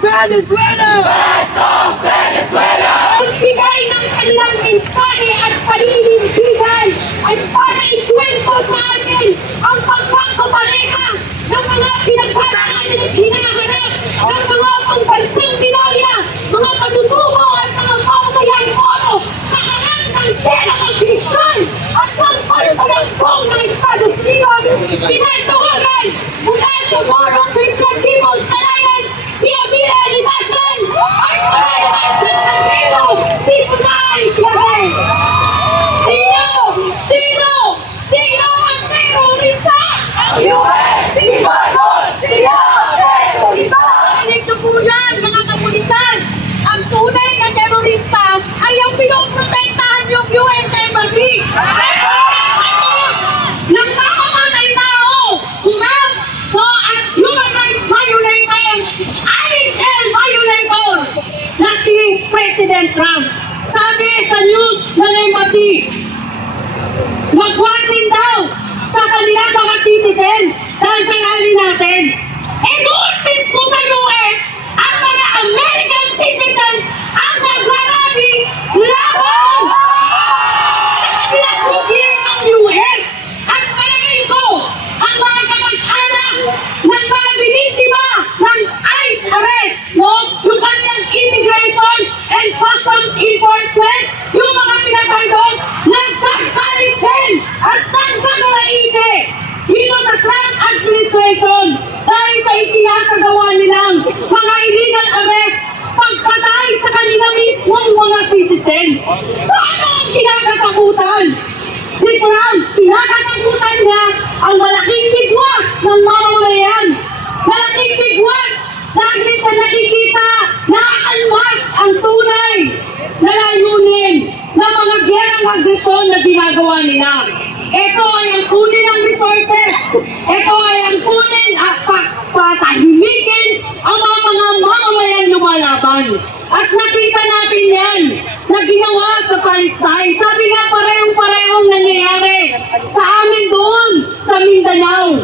Venezuela! Hands off Venezuela! Magbigay ng kanilang mensahe at paninindigan at para ikwento sa atin ang pagkakapareha ng mga pinagdadaanan at hinaharap ng mga pambansang Binaya, mga katutubo at mga pamamayang Moro sa harap ng terang agresyon at ng pagpalampong ng Estados Unidos. Tinatawagan mula sa Moro Christian People's Alliance si Amira Limasan at mula naman sa Tagredo si Punay Claver. Sino ang terorista? Ang US! Sino sila terorista? Narinig na po yan, mga kapulisan. Ang tunay na terorista ay ang pinoprotektahan yung US Embassy. Ng mamamatay tao, kurang at human rights violator, IHL violator na si President Trump. Sabi sa news ng embassy, mag-quarantine daw sa kanilang mga citizens dahil sa rally natin. E doon mismo sa US, ang mga American citizens ang nagrarally laban sa kanilang gobyernong US. At palagay ko, ang mga kamag-anak ng mga biniktima ng ICE arrest, yung kanilang immigration and customs enforcement, yung mga pinatay doon, nagkakalit din at nagkakalaite dito sa Trump administration dahil sa isinasagawa nilang mga illegal arrest, pagpatay sa kanila mismong mga citizens. So ano ang kinakatakutan? Ni Trump, kinakatakutan niya ang malaking bigwas ng mamamayan. Malaking bigwas dahil sa nakikita na almas ang tunay na layunin ng mga gerang agresyon na ginagawa nila. Ito ay ang kunin ng resources. Ito ay ang kunin at patahimikin ang mga mamamayang lumalaban. At nakita natin yan na ginawa sa Palestine. Sabi nga parehong-parehong nangyayari sa amin doon sa Mindanao.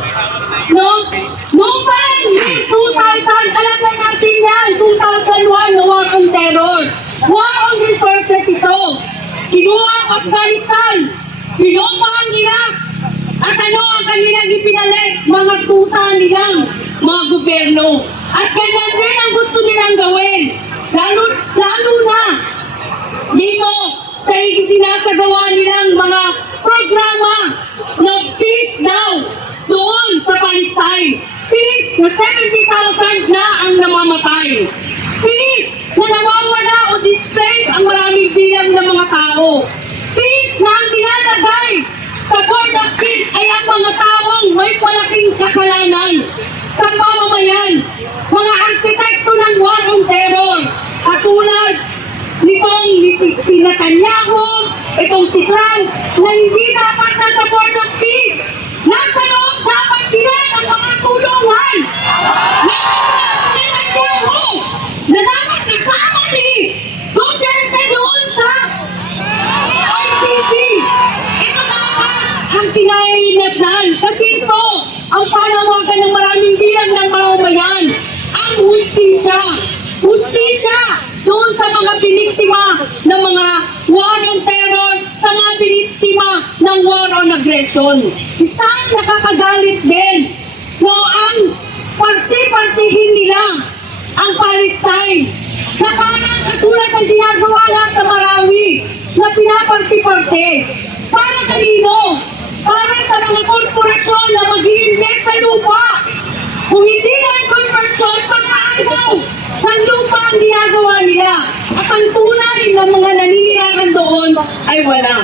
Noong parang May 2000, alam na natin yan, 2001 na war on terror. War on resources ito. Kinuha ang Afghanistan, pinupa ang Iraq, at ano ang kanilang ipinalit? Mga tuta nilang mga gobyerno. At ganyan din ang gusto nilang gawin. Lalo na dito sa sinasagawa nilang mga programa ng peace now doon sa Palestine. Peace na 70,000 na ang namamatay. Peace na nawawala o displace ang maraming bilang ng mga tao. Peace na ang nilalagay sa Board of Peace ay ang mga taong may malaking kasalanan sa pamamayan. Mga arkitekto ng war on terror, katulad nitong si Netanyahu, itong si Trump, na hindi dapat nasa Board of Peace. Nasa loob dapat sila ng mga tulungan. Na dapat kasama ni Duterte doon sa ICC. Ito dapat ang tinahinatnan kasi ito ang panawagan ng maraming bilang ng mamamayan. Ang hustisya. Hustisya doon sa mga biniktima ng mga war on terror, sa mga biniktima ng war on aggression. Isang nakakagalit din no ang parti-partihin nila ang Palestine na parang katulad ng ginagawa nga sa Marawi na pinaparti-parte. Para kanino? Para sa mga korporasyon na mag-i-invest sa lupa. Kung hindi na ang korporasyon, pang-aagaw ng lupa ang ginagawa nila. At ang tunay ng mga naninirahan doon ay wala.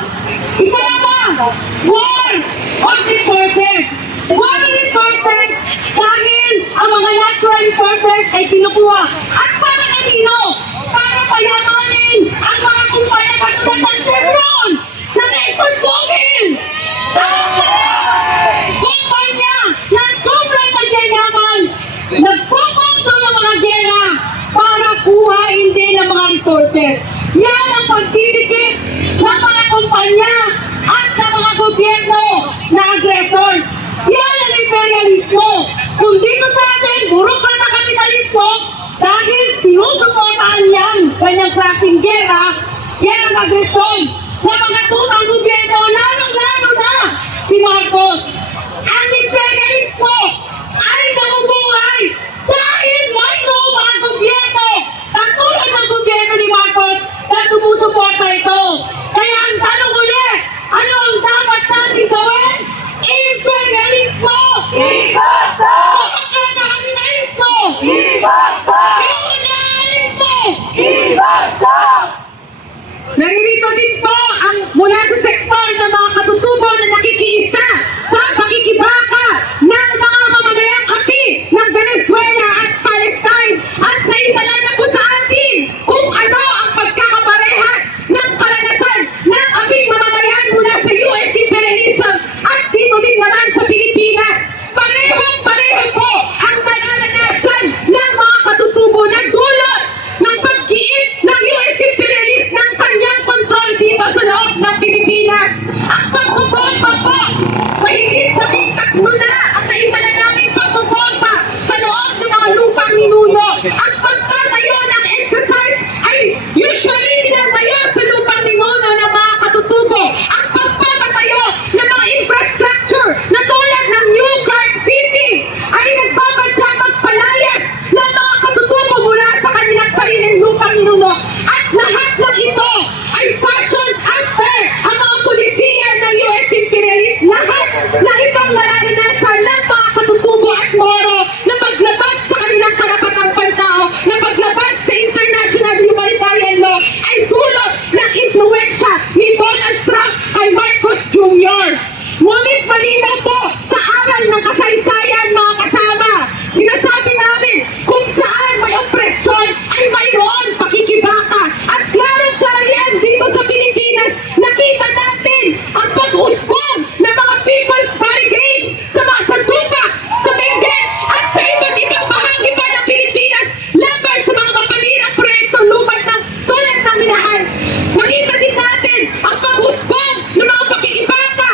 Ikalawa, war on resources. War on resources dahil ang mga natural resources ay kinukuha. At para kanino? Para payamanin ang mga kumpanya katulad ng Chevron, ng ExxonMobil. Ang mga kumpanya na sobrang nagyayaman, nagpupunto ng mga gera para kuhain din ang mga resources. Yan ang pagdidikit ng mga kumpanya at ng mga gobyerno na aggressors. Yan ang imperialism. ng agresyon ng mga tutang gobyerno, lalong-lalo na si Marcos. Ang imperialismo ay namubuhay dahil mayroong mga gobyerno katulad ng gobyerno ni Marcos na sumusuporta ito. Kaya ang tanong ulit, ano ang dapat natin gawin? Imperialismo! Ibagsak! Bakit na kapitalismo? Ibagsak! Feudalismo! Ibagsak! Naririto din po ang mula sa sektor ng mga katutubo na nakikiisa sa pakikibaka ng mga mamamayang api ng Venezuela at Palestine at naibala na po sa atin kung ano ang pagkakaparehas ng karanasan ng aping mamamayan mula sa US imperialism at dito din naman sa Pilipinas. Parehong-pareho po ang nararanasan ng mga katutubo na dulot ng paggiit ng US imperialist ng kanyang kontrol dito sa loob ng Pilipinas. Ang pagbubomba po, mahigit 13 na ang naibala namin pagbubomba sa loob ng mga lupang ninuno. Ang pagtatayo ng exercise ay usually tinatayo sa lupang ninuno ng mga katutubo. Ang pagpapatayo ng mga infrastructure na tulad ng New Clark City ay nagbabadyang magpalayas ng mga katutubo mula sa kanilang sariling lupang ninuno. At lahat ng ito ay fashioned after ang mga pulisiya ng US imperialist. Lahat ng itong nararanasan ng mga katutubo at Moro na paglabag sa kanilang karapatang pantao, na paglabag sa international humanitarian law ay dulot ng impluwensya ni Donald Trump kay Marcos Jr. Ngunit malinaw po sa aral ng kasaysayan, mga kasama, sinasabi namin kung saan may opresyon ay mayroon pakikibaka. At klarong-klaro yan dito sa Pilipinas. Nakita natin ang pag-usbong ng mga People's Barricade sa mga Sandupak, sa Benguet, at sa iba't ibang bahagi pa ng Pilipinas laban sa mga mapanirang proyekto lumad ng tulad ng Minahan. Nakita din natin ang pag-usbong ng mga pakikibaka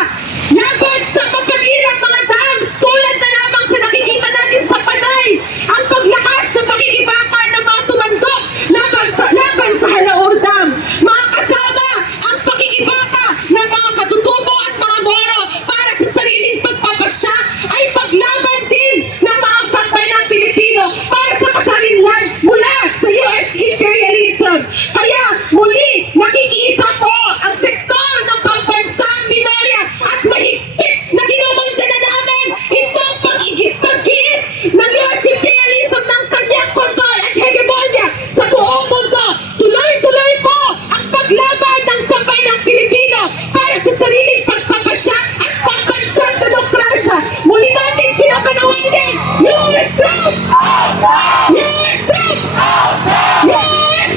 laban sa mapanirang mga dams tulad na lamang sa nakikita natin sa Panay. Ang paglakas ng pakikibaka ng mga tumandok laban sa Halaor Dam. Mga kasama, ang pakikibaka ng mga katutubo at mga Moro para sa sariling pagpapasya ay paglaban din ng mga sambayanang Pilipino para sa kasarinlan mula sa US imperialism. Kaya muli, nakikiisa po ang sektor ng pambansang minorya at mahigpit na kinumanda na namin itong pag-giit ng US imperialism ng kanyang kontrol at hegemonya sa buong mundo. Tuloy-tuloy po ang paglaban ng sambayanang Pilipino para sa sariling pagpapasya at pambansang demokrasya. Muli natin pinapanawagan, US troops! US troops! US